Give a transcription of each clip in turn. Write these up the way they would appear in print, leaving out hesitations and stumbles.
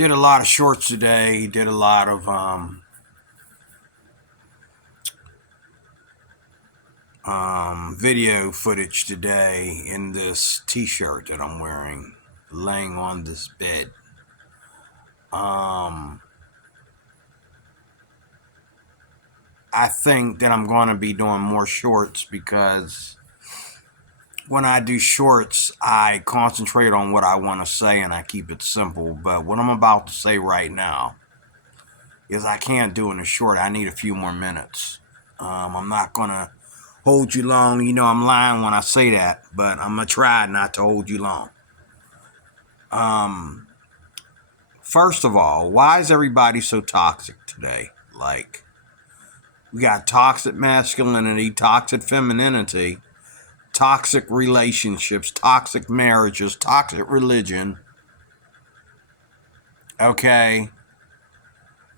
Did a lot of shorts today. Did a lot of video footage today in this t-shirt that I'm wearing, laying on this bed. I think that I'm going to be doing more shorts because when I do shorts, I concentrate on what I want to say and I keep it simple. But what I'm about to say right now is I can't do in a short. I need a few more minutes. I'm not going to hold you long. You know I'm lying when I say that, but I'm going to try not to hold you long. First of all, why is everybody so toxic today? Like, we got toxic masculinity, toxic femininity, toxic relationships, toxic marriages, toxic religion. Okay.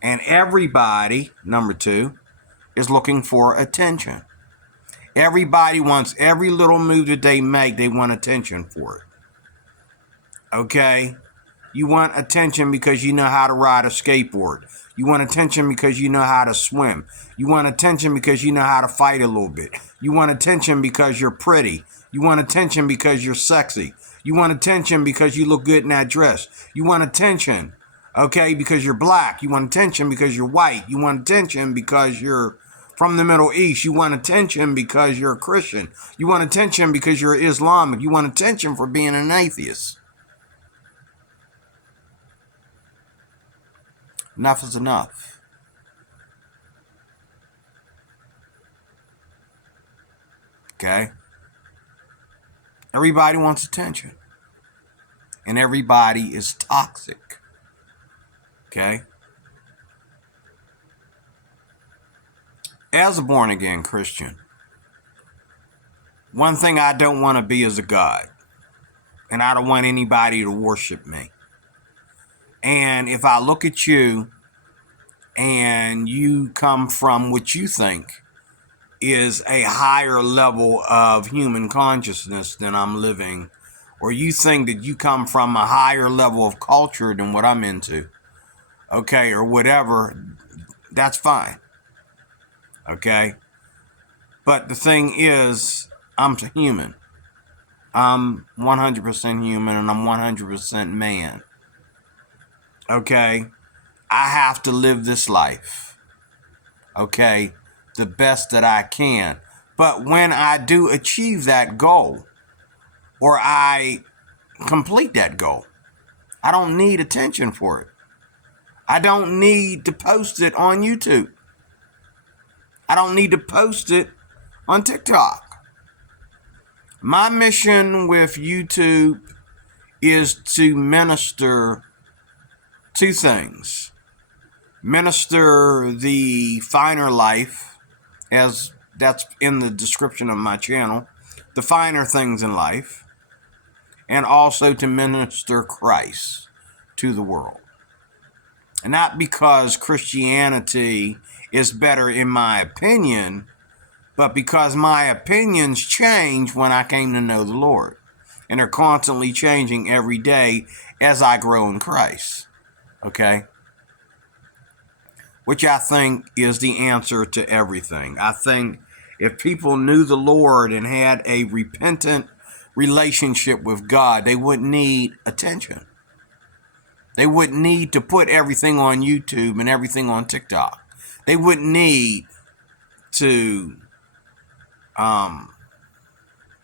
And everybody, number two, is looking for attention. Everybody wants every little move that they make, they want attention for it. Okay? You want attention because you know how to ride a skateboard. You want attention because you know how to swim. You want attention because you know how to fight a little bit. You want attention because you're pretty. You want attention because you're sexy. You want attention because you look good in that dress. You want attention, okay, because you're black. You want attention because you're white. You want attention because you're from the Middle East. You want attention because you're a Christian. You want attention because you're Islamic. You want attention for being an atheist. Enough is enough. Okay? Everybody wants attention. And everybody is toxic. Okay? As a born-again Christian, one thing I don't want to be is a god. And I don't want anybody to worship me. And if I look at you and you come from what you think is a higher level of human consciousness than I'm living, or you think that you come from a higher level of culture than what I'm into, okay, or whatever, that's fine. Okay? But the thing is, I'm human. I'm 100% human and I'm 100% man. Okay? I have to live this life. Okay? The best that I can. But when I do achieve that goal, or I complete that goal, I don't need attention for it. I don't need to post it on YouTube. I don't need to post it on TikTok. My mission with YouTube is to minister two things. Minister the finer life, as that's in the description of my channel, the finer things in life, and also to minister Christ to the world. And not because Christianity is better in my opinion, but because my opinions changed when I came to know the Lord. And they're constantly changing every day as I grow in Christ. Okay? Which I think is the answer to everything. I think if people knew the Lord and had a repentant relationship with God, they wouldn't need attention. They wouldn't need to put everything on YouTube and everything on TikTok. They wouldn't need to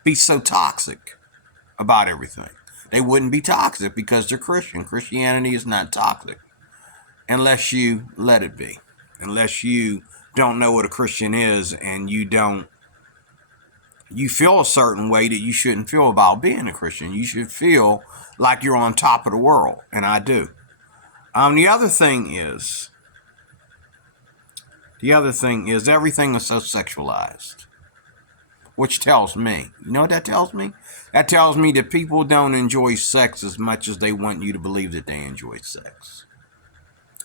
be so toxic about everything. They wouldn't be toxic because they're Christian. Christianity is not toxic unless you let it be. Unless you don't know what a Christian is and you feel a certain way that you shouldn't feel about being a Christian. You should feel like you're on top of the world, and I do. The other thing is everything is so sexualized, which tells me, you know what that tells me? That tells me that people don't enjoy sex as much as they want you to believe that they enjoy sex.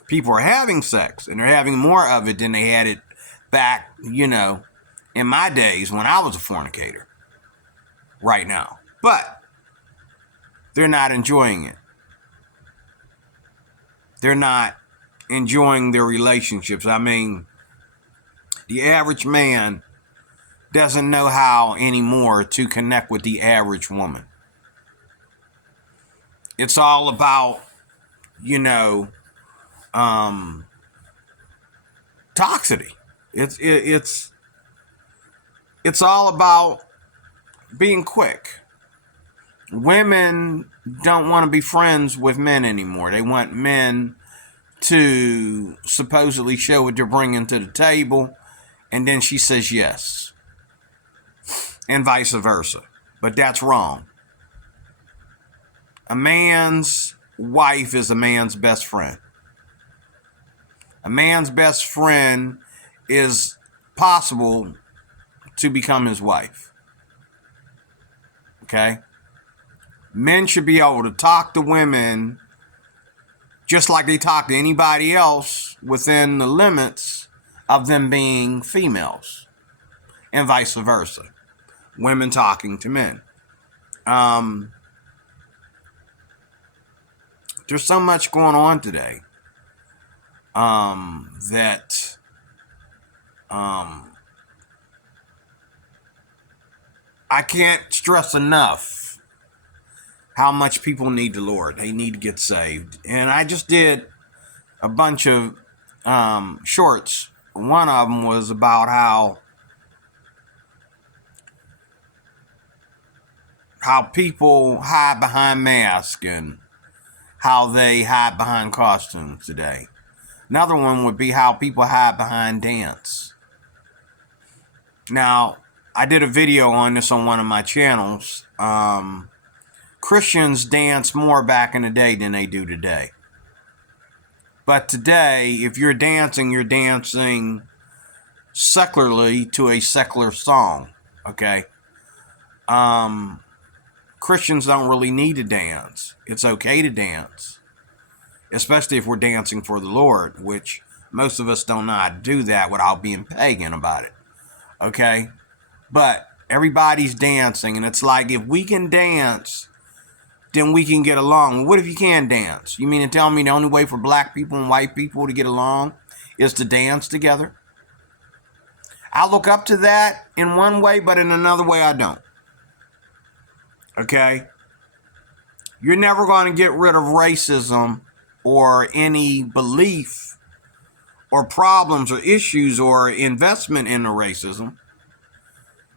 People are having sex, and they're having more of it than they had it back, in my days when I was a fornicator. Right now. But they're not enjoying it. they're not enjoying their relationships. I mean, the average man doesn't know how anymore to connect with the average woman. It's all about, you know, toxicity. It's all about being quick. Women don't want to be friends with men anymore. They want men to supposedly show what they're bringing to the table, and then she says yes, and vice versa. But that's wrong. A man's wife is a man's best friend. A man's best friend is possible to become his wife. Okay? Men should be able to talk to women just like they talk to anybody else within the limits of them being females, and vice versa. Women talking to men. There's so much going on today that I can't stress enough how much people need the Lord. They need to get saved. And I just did a bunch of shorts. One of them was about how people hide behind masks and how they hide behind costumes today. Another one would be how people hide behind dance. Now, I did a video on this on one of my channels. Christians danced more back in the day than they do today. But today, if you're dancing secularly to a secular song, okay? Christians don't really need to dance. It's okay to dance, especially if we're dancing for the Lord, which most of us don't know how to do that without being pagan about it, okay? But everybody's dancing, and it's like, if we can dance, then we can get along. What if you can't dance? You mean to tell me the only way for black people and white people to get along is to dance together? I look up to that in one way, but in another way I don't. Okay? You're never going to get rid of racism or any belief or problems or issues or investment in the racism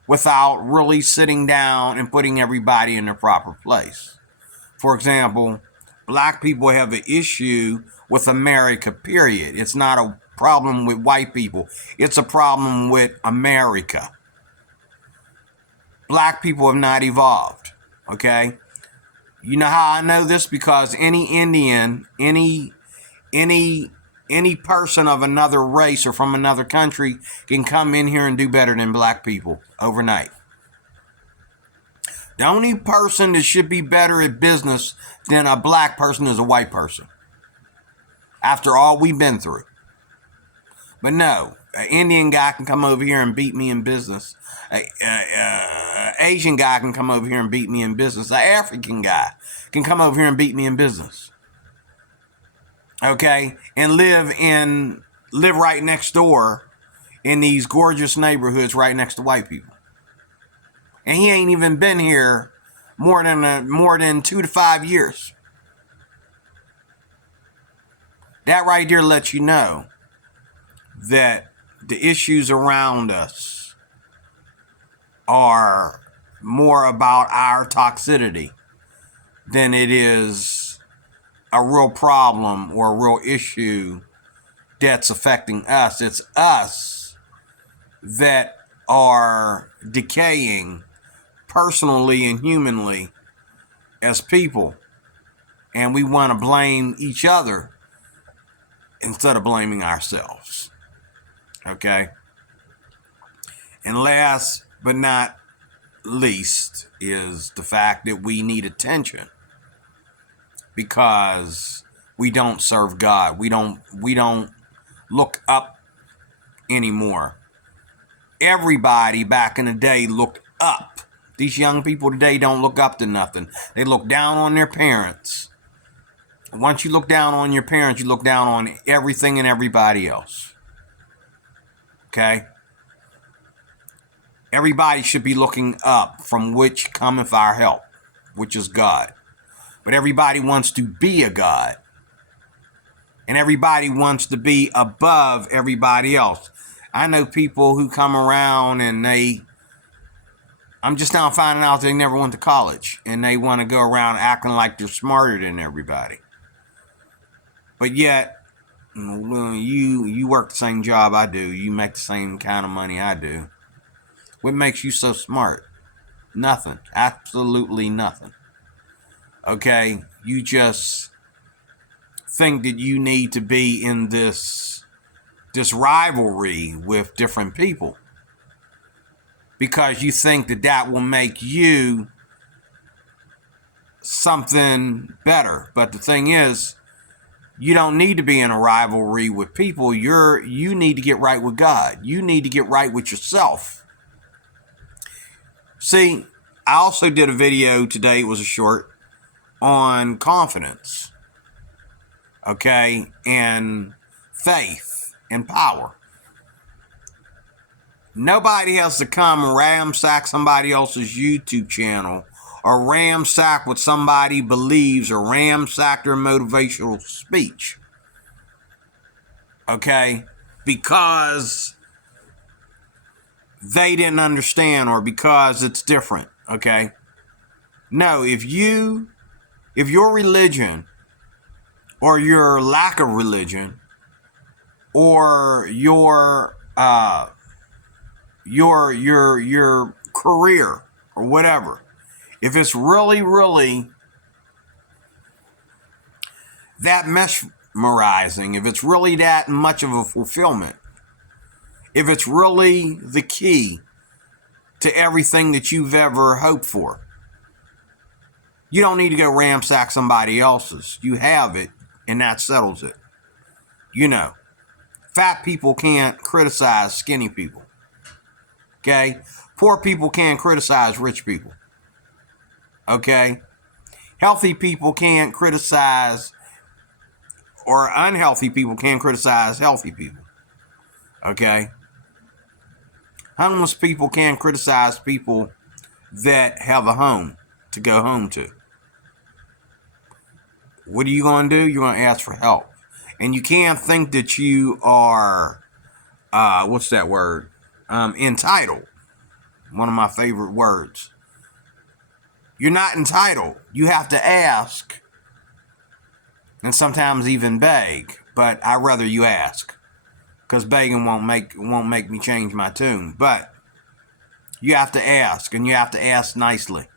without really sitting down and putting everybody in their proper place. For example, black people have an issue with America, period. It's not a problem with white people. It's a problem with America. Black people have not evolved, okay? You know how I know this? Because any Indian, any person of another race or from another country can come in here and do better than black people overnight. The only person that should be better at business than a black person is a white person, after all we've been through. But no, an Indian guy can come over here and beat me in business. An Asian guy can come over here and beat me in business. An African guy can come over here and beat me in business. Okay? And live right next door in these gorgeous neighborhoods right next to white people. And he ain't even been here more than 2 to 5 years. That right there lets you know that the issues around us are more about our toxicity than it is a real problem or a real issue that's affecting us. It's us that are decaying personally and humanly as people, and we want to blame each other instead of blaming ourselves. Okay? And last but not least is the fact that we need attention because we don't serve God. We don't look up anymore. Everybody back in the day looked up. These young people today don't look up to nothing. They look down on their parents. Once you look down on your parents, you look down on everything and everybody else. Okay? Everybody should be looking up, from which cometh our help, which is God. But everybody wants to be a God. And everybody wants to be above everybody else. I know people who come around and I'm just now finding out they never went to college. And they want to go around acting like they're smarter than everybody. But yet, you work the same job I do. You make the same kind of money I do. What makes you so smart? Nothing. Absolutely nothing. Okay? You just think that you need to be in this rivalry with different people because you think that will make you something better. But the thing is, you don't need to be in a rivalry with people. You need to get right with God. You need to get right with yourself. See, I also did a video today, it was a short, on confidence. Okay? And faith and power. Nobody has to come ransack somebody else's YouTube channel or ransack what somebody believes or ransack their motivational speech. Okay? Because they didn't understand or because it's different. Okay? No, if your religion or your lack of religion or your career or whatever, if it's really that mesmerizing, if it's really that much of a fulfillment, if it's really the key to everything that you've ever hoped for, you don't need to go ransack somebody else's. You have it, and that settles it. You know, fat people can't criticize skinny people. Okay? Poor people can't criticize rich people. Okay? Healthy people can't criticize, or unhealthy people can't criticize healthy people. Okay? Homeless people can't criticize people that have a home to go home to. What are you going to do? You're going to ask for help. And you can't think that you are, what's that word? Entitled. One of my favorite words. You're not entitled. You have to ask and sometimes even beg. But I'd rather you ask, because begging won't make me change my tune. But you have to ask, and you have to ask nicely.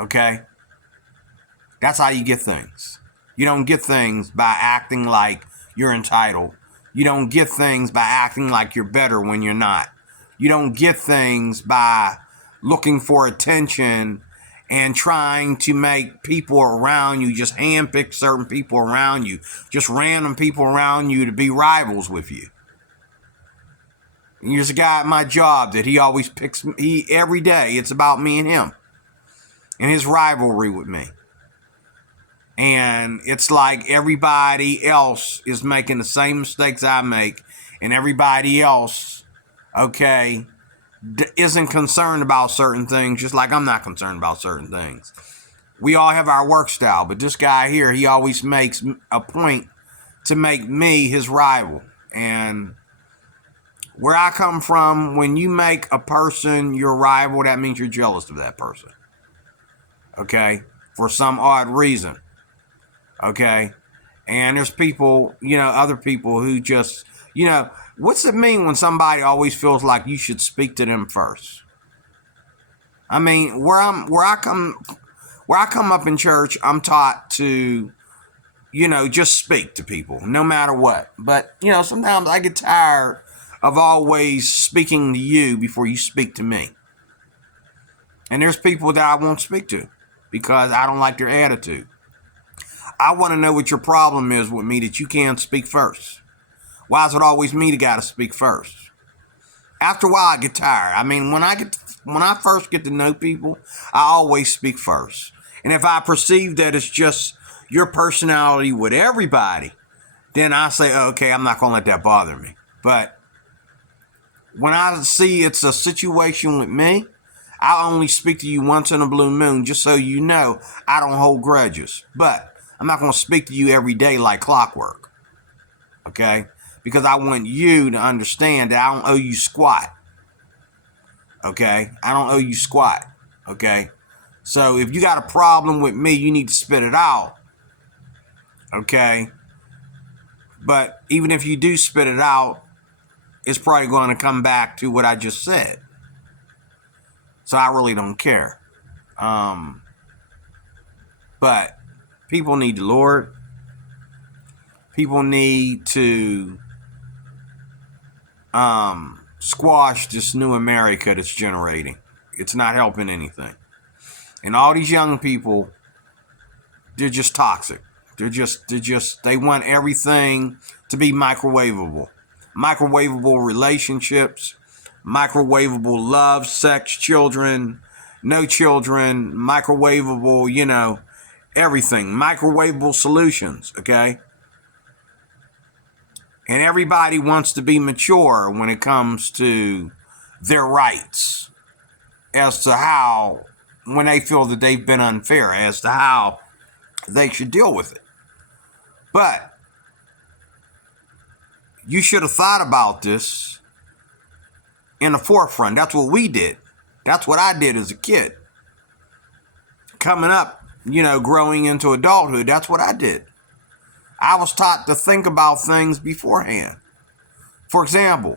Okay? That's how you get things. You don't get things by acting like you're entitled. You don't get things by acting like you're better when you're not. You don't get things by looking for attention and trying to make people around you, just handpick certain people around you, just random people around you to be rivals with you. And there's a guy at my job that he always picks, every day it's about me and him and his rivalry with me. And it's like everybody else is making the same mistakes I make, and everybody else, okay, isn't concerned about certain things, just like I'm not concerned about certain things. We all have our work style, but this guy here, he always makes a point to make me his rival. And where I come from, when you make a person your rival, that means you're jealous of that person. Okay? For some odd reason. Okay? And there's people, other people who just, what's it mean when somebody always feels like you should speak to them first? I mean, where I come up in church, I'm taught to, just speak to people, no matter what. But, sometimes I get tired of always speaking to you before you speak to me. And there's people that I won't speak to because I don't like their attitude. I want to know what your problem is with me that you can't speak first. Why is it always me that got to speak first? After a while, I get tired. I mean, when I first get to know people, I always speak first. And if I perceive that it's just, your personality with everybody, then I say, okay, I'm not going to let that bother me. But when I see it's a situation with me, I only speak to you once in a blue moon, just so you know I don't hold grudges. But I'm not going to speak to you every day like clockwork, okay? Because I want you to understand that I don't owe you squat, okay? I don't owe you squat, okay? So if you got a problem with me, you need to spit it out, okay? But even if you do spit it out, it's probably going to come back to what I just said. So I really don't care. But people need the Lord. People need to squash this new America that's generating. It's not helping anything. And all these young people, they're just toxic. They want everything to be microwavable. Microwavable relationships, microwavable love, sex, children, no children, microwavable, everything. Microwavable solutions, okay? And everybody wants to be mature when it comes to their rights as to how, when they feel that they've been unfair, as to how they should deal with it. But you should have thought about this in the forefront. That's what we did. That's what I did as a kid. Coming up, growing into adulthood, that's what I did. I was taught to think about things beforehand. For example,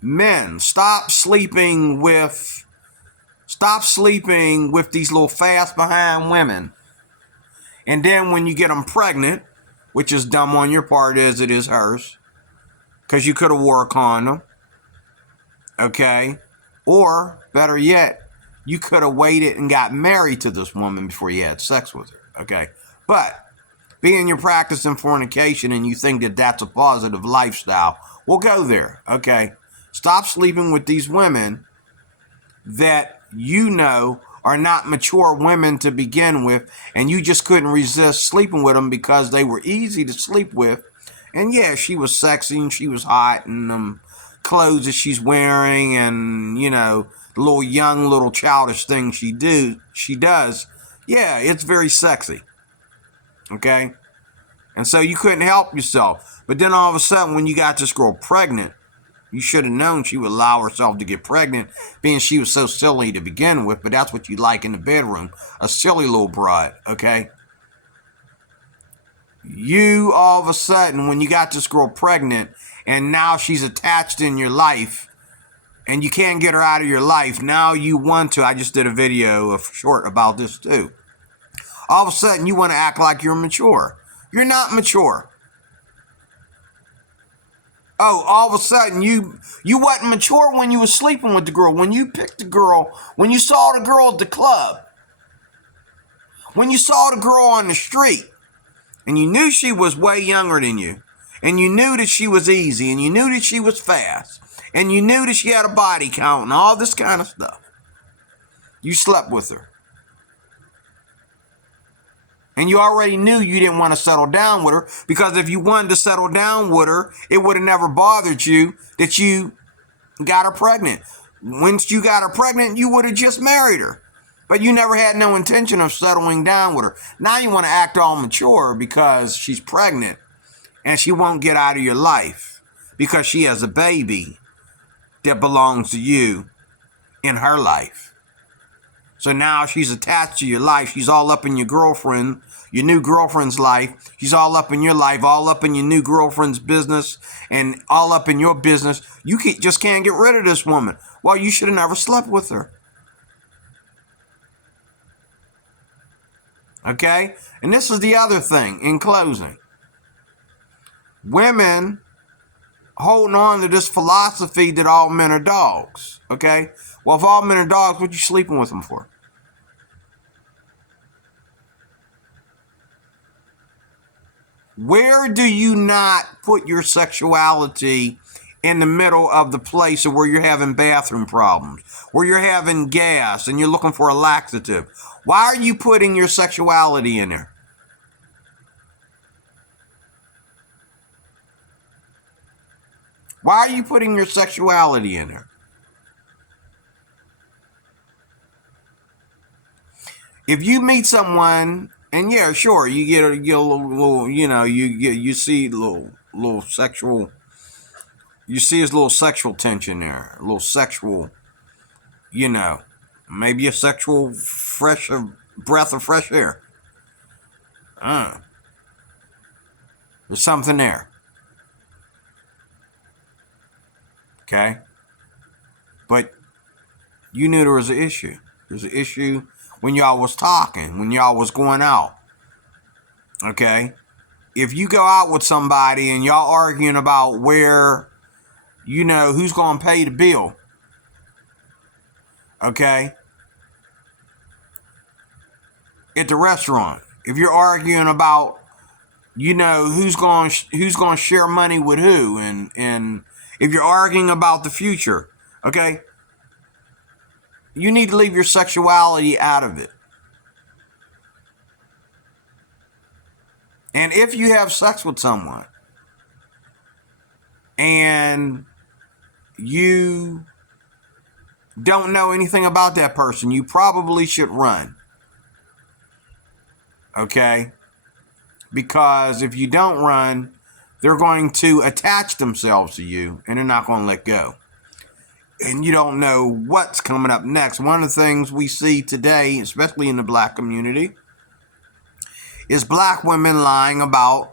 men, stop sleeping with these little fast behind women. And then when you get them pregnant, which is dumb on your part as it is hers, because you could have wore a condom, okay? Or, better yet, you could have waited and got married to this woman before you had sex with her, okay? But being you're practicing fornication and you think that that's a positive lifestyle, we'll go there, okay? Stop sleeping with these women that are not mature women to begin with, and you just couldn't resist sleeping with them because they were easy to sleep with. And yeah, she was sexy and she was hot, and clothes that she's wearing, and the little childish thing she does. Yeah, it's very sexy. Okay? And so you couldn't help yourself. But then all of a sudden, when you got this girl pregnant, you should have known she would allow herself to get pregnant, being she was so silly to begin with, but that's what you like in the bedroom, a silly little broad, okay? You, all of a sudden, when you got this girl pregnant, and now she's attached in your life, and you can't get her out of your life, now you want to, I just did a video short about this too. All of a sudden, you want to act like you're mature. You're not mature. Oh, all of a sudden, you wasn't mature when you were sleeping with the girl, when you picked the girl, when you saw the girl at the club, when you saw the girl on the street, and you knew she was way younger than you, and you knew that she was easy, and you knew that she was fast, and you knew that she had a body count, and all this kind of stuff. You slept with her. And you already knew you didn't want to settle down with her, because if you wanted to settle down with her, it would have never bothered you that you got her pregnant. Once you got her pregnant, you would have just married her. But you never had no intention of settling down with her. Now you want to act all mature because she's pregnant and she won't get out of your life because she has a baby that belongs to you in her life. So now she's attached to your life. She's all up in your new girlfriend's life. She's all up in your life, all up in your new girlfriend's business, and all up in your business. You just can't get rid of this woman. Well, you should have never slept with her. Okay? And this is the other thing in closing. Women holding on to this philosophy that all men are dogs. Okay? Well, if all men are dogs, what you sleeping with them for? Where do you not put your sexuality in the middle of the place of where you're having bathroom problems, where you're having gas and you're looking for a laxative? Why are you putting your sexuality in there? Why are you putting your sexuality in there? If you meet someone, and yeah, sure, you get a little, you see little sexual, you see his little sexual tension there, a little sexual, maybe a sexual breath of fresh air. There's something there. Okay? But you knew there was an issue. There's an issue when y'all was talking, when y'all was going out. Okay? If you go out with somebody and y'all arguing about where, who's going to pay the bill. Okay? At the restaurant. If you're arguing about, who's going to share money with who, and if you're arguing about the future, okay? You need to leave your sexuality out of it. And if you have sex with someone and you don't know anything about that person, you probably should run. Okay? Because if you don't run, they're going to attach themselves to you and they're not going to let go. And you don't know what's coming up next. One of the things we see today, especially in the black community, is black women lying about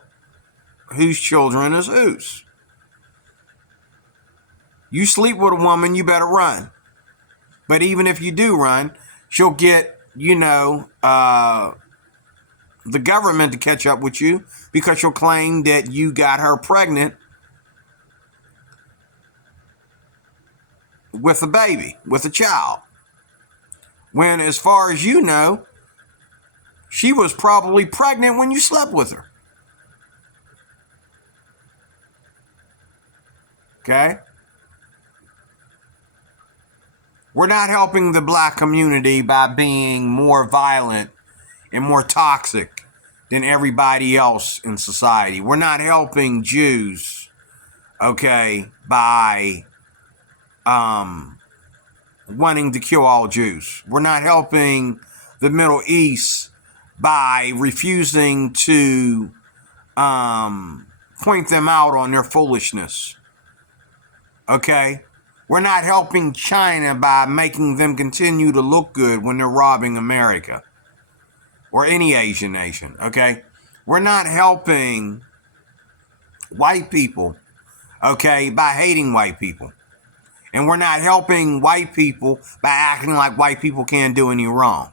whose children is whose. You sleep with a woman, you better run. But even if you do run, she'll get, the government to catch up with you because she'll claim that you got her pregnant with a baby, with a child. When, as far as you know, she was probably pregnant when you slept with her. Okay? We're not helping the black community by being more violent and more toxic than everybody else in society. We're not helping Jews, okay, by wanting to kill all Jews. We're not helping the Middle East by refusing to point them out on their foolishness. Okay? We're not helping China by making them continue to look good when they're robbing America or any Asian nation. Okay? We're not helping white people, okay, by hating white people. And we're not helping white people by acting like white people can't do any wrong.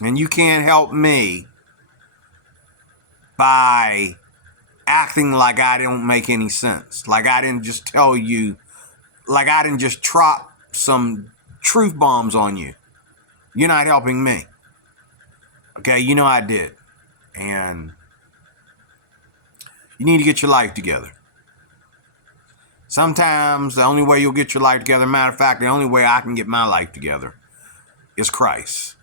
And you can't help me by acting like I don't make any sense. Like I didn't just tell you, like I didn't just drop some truth bombs on you. You're not helping me. Okay, you know I did. And you need to get your life together. Sometimes the only way you'll get your life together, matter of fact, the only way I can get my life together is Christ.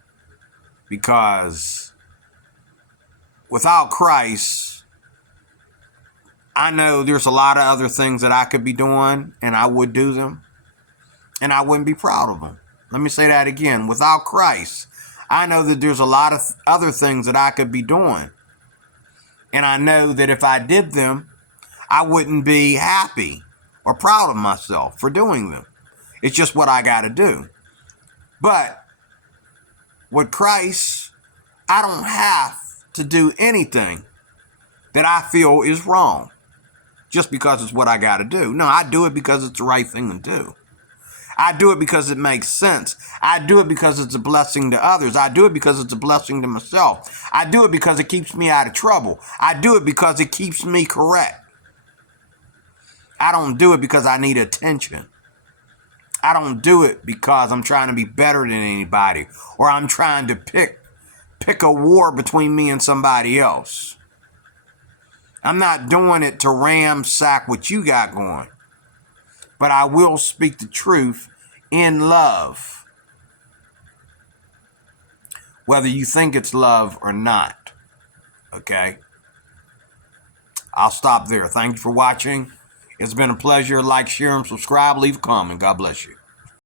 Because without Christ, I know there's a lot of other things that I could be doing, and I would do them, and I wouldn't be proud of them. Let me say that again. Without Christ, I know that there's a lot of other things that I could be doing, and I know that if I did them, I wouldn't be happy or proud of myself for doing them. It's just what I got to do. But with Christ, I don't have to do anything that I feel is wrong just because it's what I got to do. No, I do it because it's the right thing to do. I do it because it makes sense. I do it because it's a blessing to others. I do it because it's a blessing to myself. I do it because it keeps me out of trouble. I do it because it keeps me correct. I don't do it because I need attention. I don't do it because I'm trying to be better than anybody or I'm trying to pick a war between me and somebody else. I'm not doing it to ransack what you got going. But I will speak the truth in love. whether you think it's love or not. Okay? I'll stop there. Thank you for watching. It's been a pleasure. Like, share, and subscribe. Leave a comment. God bless you.